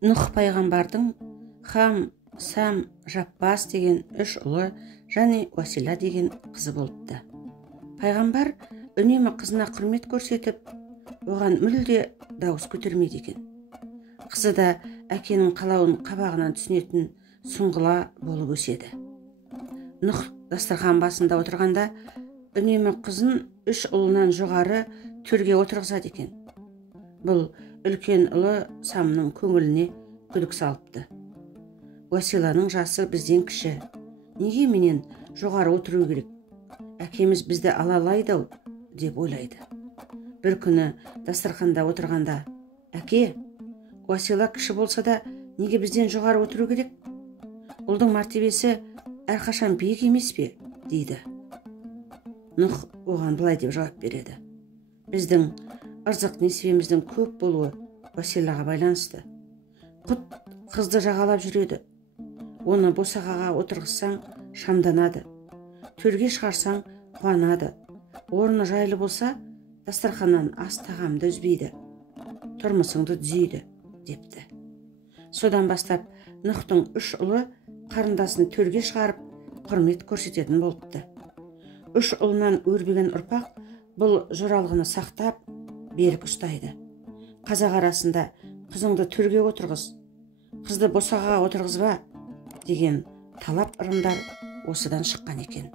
Нұх пайғамбардың Хам, Сам, Жаппас деген 3 ұлы және Уасила деген қызы болыпты. Пайғамбар үнемі қызына құрмет көрсетіп, оған мүлде дауыс көтермейді екен. Қызы да әкенің қалауын қабағынан түсінетін сұңғыла болып өседі. Нұх дастархан басында отырғанда үнемі қызын 3 ұлынан жоғары төрге отырғызады екен. Бұл үлкен ұлы Самның көңіліне күдік салыпты. Уасиланың жасы бізден кіші. Неге менен жоғары отыру керек? Әкеміз бізді алалайды-ау деп ойлайды. Бір күні дастарханда отырғанда, әке, Уасила кіші болса да неге бізден жоғары отыру керек? Ұлдың мәртебесі әрқашан биік емес пе? дейді. Нұх оған былай деп жауап береді. Біздің ырзық несібеміздің көп болуы Уасилаға байланысты. Құт қызды жағалап жүреді. Оны босағаға отырғызсаң шамданады. Төрге шығарсаң қуанады. Орны жайлы болса, дастарханнан ас тағамды үзбейді. Тұрмысыңды түзейді, депті. Содан бастап Нұхтың 3 ұлы қарындасын төрге шығарып, құрмет көрсететін болыпты. 3 ұлынан өрбіген ұрпақ бұл жоралғыны сақтап, берік ұстайды. Қазақ арасында қызыңды төрге отырғыз, қызды босағаға отырғызба деген талап ырымдар осыдан шыққан екен.